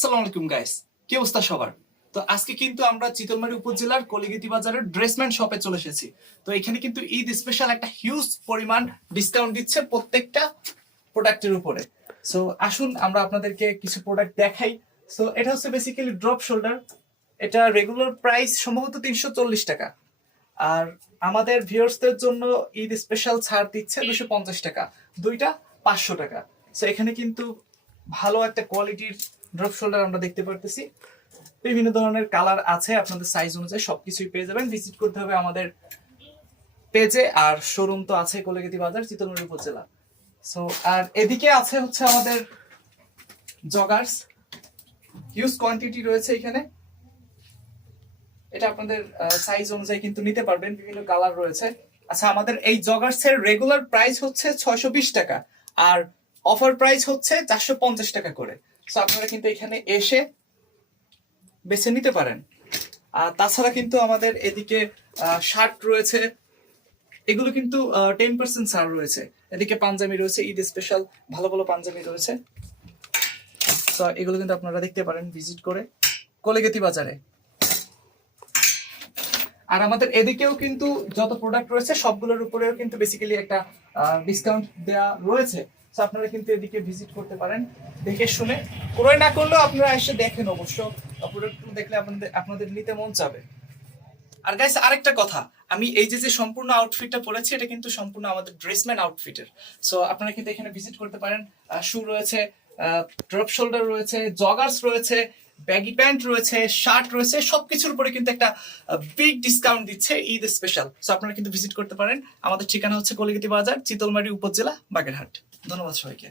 আসসালামু আলাইকুম গাইস, কি অবস্থা সবার? তো আজকে কিন্তু আমরা চিতলমারী উপজেলার কলিগেতি বাজারের ড্রেসম্যান শপে চলে এসেছি। তো এখানে কিন্তু ঈদ স্পেশাল একটা হিউজ পরিমাণ ডিসকাউন্ট দিচ্ছে প্রত্যেকটা প্রোডাক্টের উপরে। সো আসুন আমরা আপনাদেরকে কিছু প্রোডাক্ট দেখাই। সো এটা হচ্ছে বেসিক্যালি ড্রপ শোল্ডার। এটা রেগুলার প্রাইস সম্ভবত 340 টাকা, আর আমাদের ভিউয়ার্সদের জন্য ঈদ স্পেশাল ছাড় দিচ্ছে 250 টাকা, দুইটা 500 টাকা। সো এখানে কিন্তু ভালো একটা কোয়ালিটির ড্রপ শোল্ডার আমরা দেখতে পারতেছি। বিভিন্ন ধরনের কালার আছে, আপনাদের সাইজ অনুযায়ী সবকিছুই পেয়ে যাবেন। ভিজিট করতে হবে আমাদের পেজে, আর শোরুম তো আছে কলিগেতি বাজার, চিতলমারী উপজেলা। সো আর এদিকে আছে হচ্ছে আমাদের জগার্স, হিউজ কোয়ান্টিটি রয়েছে এখানে। এটা আপনাদের সাইজ অনুযায়ী কিন্তু নিতে পারবেন, বিভিন্ন কালার রয়েছে। আচ্ছা, আমাদের এই জগার্সের রেগুলার প্রাইস হচ্ছে 620 টাকা, আর অফার প্রাইস হচ্ছে 450 টাকা করে। সো আপনারা কিন্তু এখানে এসে বেছে নিতে পারেন। আর তাছাড়া কিন্তু আমাদের এদিকে শার্ট রয়েছে, এগুলো কিন্তু 10% ছাড় রয়েছে। এদিকে পাঞ্জাবি রয়েছে, ঈদ স্পেশাল ভালো ভালো পাঞ্জাবি রয়েছে। তো এগুলো কিন্তু আপনারা দেখতে পারেন ভিজিট করে কলিগেতি বাজারে। আর আমাদের এদিকেও কিন্তু যত প্রোডাক্ট রয়েছে সবগুলোর উপরেও কিন্তু বেসিক্যালি একটা ডিসকাউন্ট দেওয়া রয়েছে। তো আপনারা কিন্তু এদিকে ভিজিট করতে পারেন, দেখে শুনে। ক্রয় না করলেও আপনারা এসে দেখেন, অবশ্য প্রোডাক্টগুলো দেখলে আপনাদের নিতে মন চাবে। আর গাইস, আরেকটা কথা, আমি এই যে সম্পূর্ণ আউটফিটটা পরেছি, এটা কিন্তু সম্পূর্ণ আমাদের ড্রেসম্যান আউটফিটের। সো আপনারা কিন্তু এখানে ভিজিট করতে পারেন। শু রয়েছে, ড্রপ শোল্ডার রয়েছে, জগার্স রয়েছে, ব্যাগি প্যান্ট রয়েছে, শার্ট রয়েছে, সবকিছুর উপরে কিন্তু একটা বিগ ডিসকাউন্ট দিচ্ছে ঈদ স্পেশাল। সো আপনারা কিন্তু ভিজিট করতে পারেন। আমাদের ঠিকানা হচ্ছে কলিগেতি বাজার, চিতলমারী উপজেলা, বাগেরহাট। ধন্যবাদ সবাইকে।